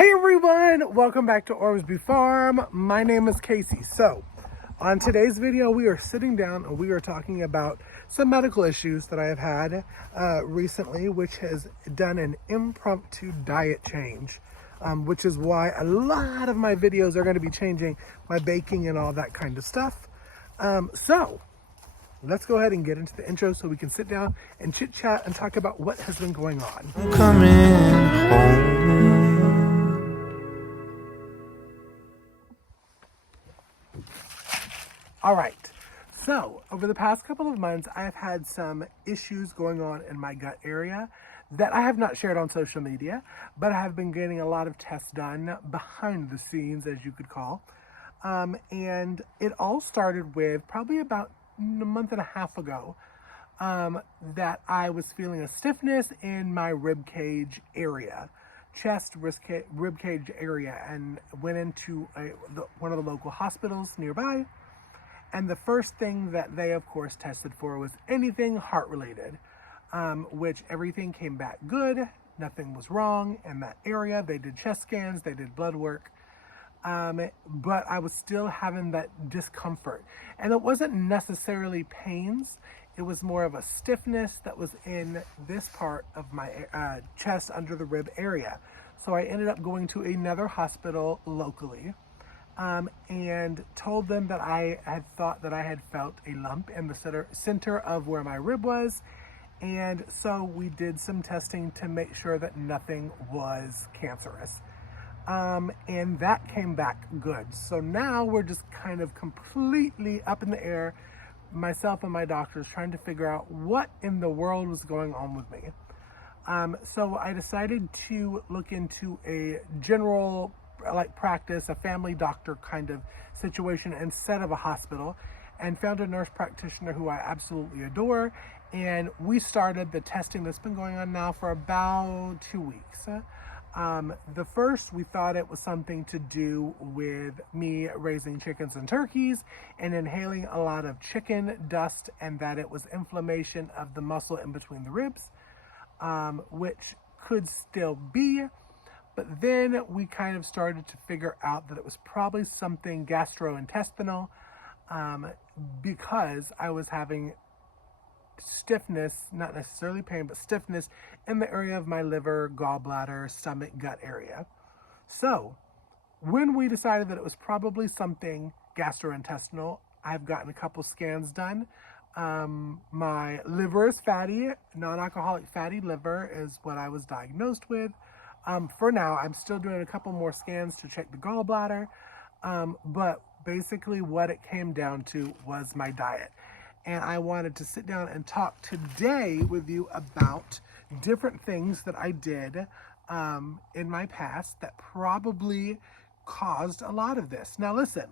Hey everyone, welcome back to Ormsby Farm. My name is Casey. So, on today's video, we are sitting down and we are talking about some medical issues that I have had recently, which has done an impromptu diet change, which is why a lot of my videos are going to be changing my baking and all that kind of stuff. So, let's go ahead and get into the intro so we can sit down and chit chat and talk about what has been going on. I'm coming home. All right. So, over the past couple of months, I've had some issues going on in my gut area that I have not shared on social media, but I have been getting a lot of tests done behind the scenes, as you could call. And it all started with probably about a month and a half ago that I was feeling a stiffness in my rib cage area, rib cage area, and went into one of the local hospitals nearby. And the first thing that they, of course, tested for was anything heart-related, which everything came back good. Nothing was wrong in that area. They did chest scans, they did blood work, but I was still having that discomfort. And it wasn't necessarily pains. It was more of a stiffness that was in this part of my chest under the rib area. So I ended up going to another hospital locally. And told them that I had thought that I had felt a lump in the center of where my rib was. And so we did some testing to make sure that nothing was cancerous. And that came back good. So now we're just kind of completely up in the air, myself and my doctors trying to figure out what in the world was going on with me. So I decided to look into a general practice, a family doctor kind of situation instead of a hospital, and found a nurse practitioner who I absolutely adore. And we started the testing that's been going on now for about 2 weeks. The first, we thought it was something to do with me raising chickens and turkeys and inhaling a lot of chicken dust, and that it was inflammation of the muscle in between the ribs, which could still be. But then we kind of started to figure out that it was probably something gastrointestinal, because I was having stiffness, not necessarily pain, but stiffness in the area of my liver, gallbladder, stomach, gut area. So when we decided that it was probably something gastrointestinal, I've gotten a couple scans done. My liver is fatty, non-alcoholic fatty liver is what I was diagnosed with. For now, I'm still doing a couple more scans to check the gallbladder, but basically what it came down to was my diet. And I wanted to sit down and talk today with you about different things that I did in my past that probably caused a lot of this. Now listen,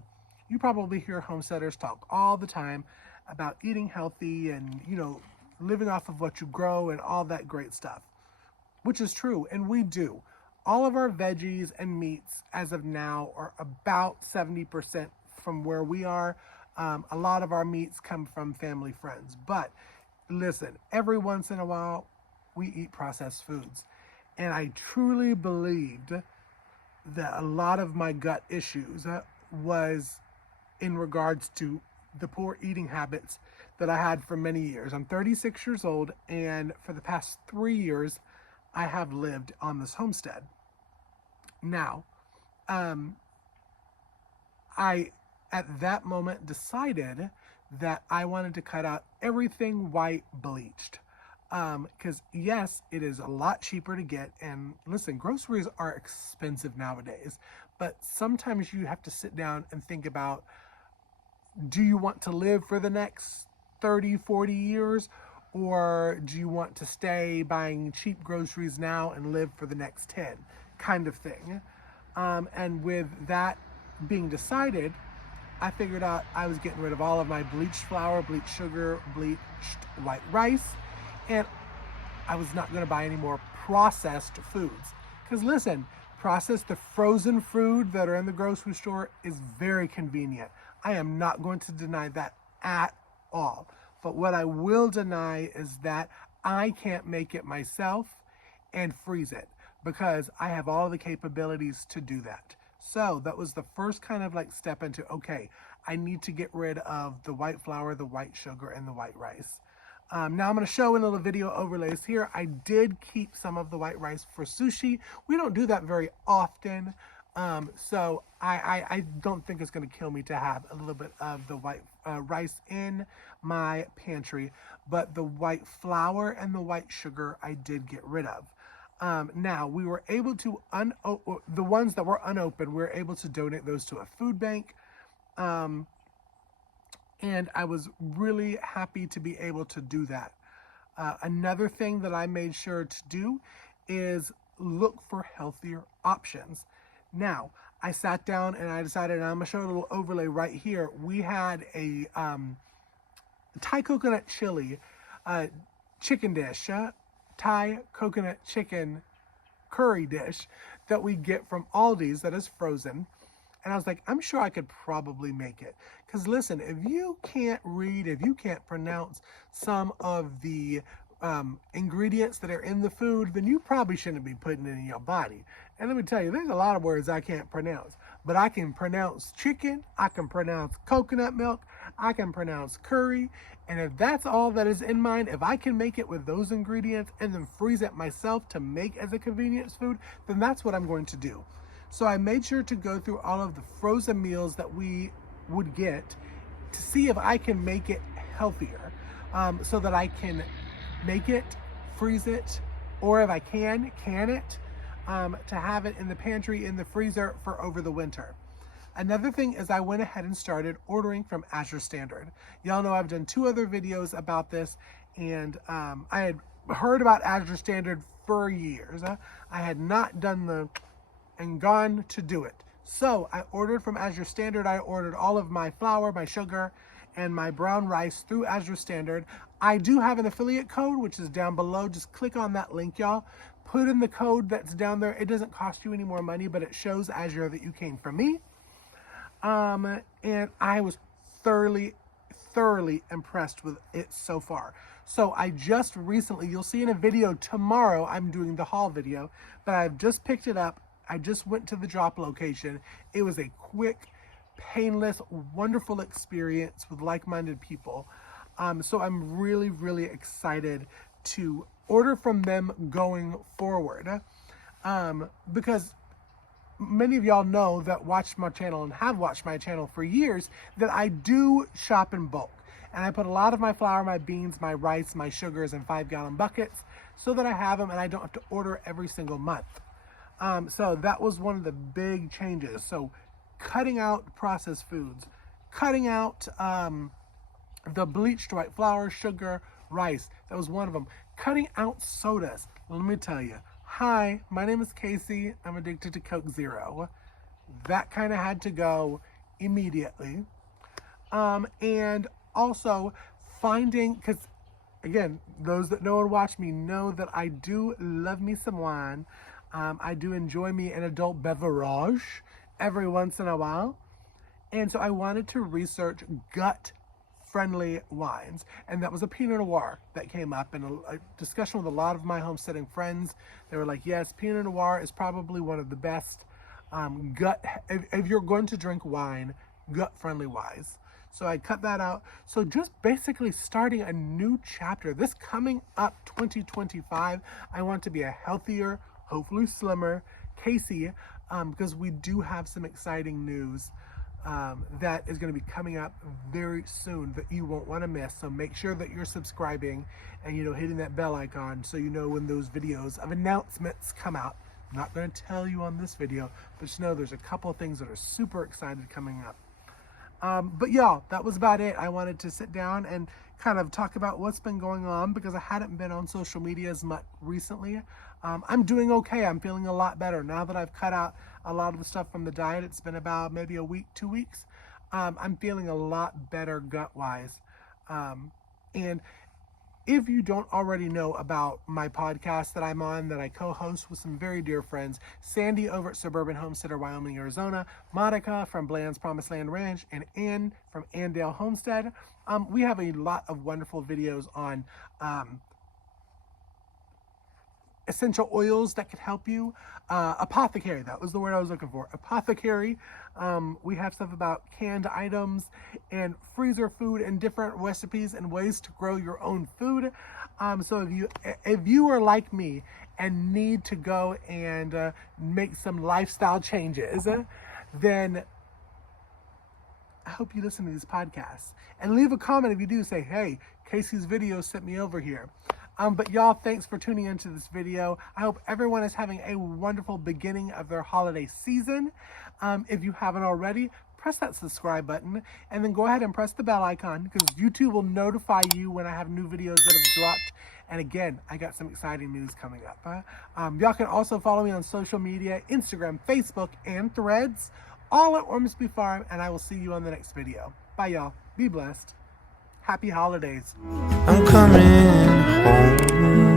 you probably hear homesteaders talk all the time about eating healthy and, living off of what you grow and all that great stuff. Which is true, and we do. All of our veggies and meats as of now are about 70% from where we are. A lot of our meats come from family friends. But listen, every once in a while, we eat processed foods. And I truly believed that a lot of my gut issues was in regards to the poor eating habits that I had for many years. I'm 36 years old, and for the past 3 years, I have lived on this homestead. Now, I, at that moment, decided that I wanted to cut out everything white bleached. Because yes, it is a lot cheaper to get. And listen, groceries are expensive nowadays. But sometimes you have to sit down and think about, do you want to live for the next 30, 40 years? Or do you want to stay buying cheap groceries now and live for the next 10 kind of thing? And with that being decided, I figured out I was getting rid of all of my bleached flour, bleached sugar, bleached white rice, and I was not going to buy any more processed foods. Because listen, processed, the frozen food that are in the grocery store is very convenient. I am not going to deny that at all. But what I will deny is that I can't make it myself and freeze it. because I have all the capabilities to do that. So that was the first kind of like step into, okay, I need to get rid of the white flour, the white sugar, and the white rice. Now I'm going to show in little video overlays here. I did keep some of the white rice for sushi. We don't do that very often. So I don't think it's going to kill me to have a little bit of the white rice in my pantry, but the white flour and the white sugar I did get rid of. Now we were able to, the ones that were unopened, we were able to donate those to a food bank. And I was really happy to be able to do that. Another thing that I made sure to do is look for healthier options. Now, I sat down and I decided, and I'm going to show a little overlay right here. We had a Thai coconut chili chicken dish, Thai coconut chicken curry dish that we get from Aldi's that is frozen. And I was like, I'm sure I could probably make it. Because listen, if you can't read, if you can't pronounce some of the ingredients that are in the food, then you probably shouldn't be putting it in your body. And let me tell you, there's a lot of words I can't pronounce. But I can pronounce chicken, I can pronounce coconut milk, I can pronounce curry. And if that's all that is in mind, if I can make it with those ingredients and then freeze it myself to make as a convenience food, then that's what I'm going to do. So I made sure to go through all of the frozen meals that we would get to see if I can make it healthier, so that I can make it, freeze it, or if I can it, to have it in the pantry, in the freezer for over the winter. Another thing is I went ahead and started ordering from Azure Standard. Y'all know I've done 2 other videos about this, and I had heard about Azure Standard for years. I had not done and gone to do it. So I ordered from Azure Standard. I ordered all of my flour, my sugar, and my brown rice through Azure Standard. I do have an affiliate code, which is down below. Just click on that link, y'all. Put in the code that's down there. It doesn't cost you any more money, but it shows Azure that you came from me. And I was thoroughly impressed with it so far. So I just recently, you'll see in a video tomorrow, I'm doing the haul video, but I've just picked it up. I just went to the drop location. It was a quick, painless, wonderful experience with like-minded people. So I'm really excited to order from them going forward. Because many of y'all know that watch my channel and have watched my channel for years that I do shop in bulk. And I put a lot of my flour, my beans, my rice, my sugars in 5-gallon buckets so that I have them and I don't have to order every single month. So that was one of the big changes. So cutting out processed foods, cutting out the bleached white flour, sugar, rice. That was one of them. Cutting out sodas. Let me tell you. Hi, my name is Casey. I'm addicted to Coke Zero. That kind of had to go immediately. And also finding, because again, those that know and watch me know that I do love me some wine. I do enjoy me an adult beverage every once in a while. And so I wanted to research gut-friendly wines. And that was a Pinot Noir that came up in a discussion with a lot of my homesteading friends. They were like, yes, Pinot Noir is probably one of the best if you're going to drink wine, gut-friendly wines. So I cut that out. So just basically starting a new chapter. This coming up 2025, I want to be a healthier, hopefully slimmer Casey, because we do have some exciting news that is going to be coming up very soon that you won't want to miss. So make sure that you're subscribing and, hitting that bell icon so you know when those videos of announcements come out. I'm not going to tell you on this video, but just know there's a couple of things that are super excited coming up. But y'all, that was about it. I wanted to sit down and kind of talk about what's been going on because I hadn't been on social media as much recently. I'm doing okay. I'm feeling a lot better now that I've cut out a lot of the stuff from the diet. It's been about maybe a week, 2 weeks. I'm feeling a lot better gut-wise. And if you don't already know about my podcast that I'm on, that I co-host with some very dear friends, Sandy over at Suburban Homesteader, Wyoming, Arizona, Monica from Bland's Promised Land Ranch, and Ann from Andale Homestead, we have a lot of wonderful videos on essential oils that could help you. Apothecary, that was the word I was looking for. Apothecary. We have stuff about canned items and freezer food and different recipes and ways to grow your own food. So if you are like me and need to go and make some lifestyle changes, then I hope you listen to these podcasts and leave a comment if you do. Say, hey, Casey's video sent me over here. But y'all, thanks for tuning into this video. I hope everyone is having a wonderful beginning of their holiday season. If you haven't already, press that subscribe button and then go ahead and press the bell icon, because YouTube will notify you when I have new videos that have dropped. And again, I got some exciting news coming up. Y'all can also follow me on social media, Instagram, Facebook, and Threads, all at Ormsby Farm, and I will see you on the next video. Bye, y'all. Be blessed. Happy holidays. I'm coming home.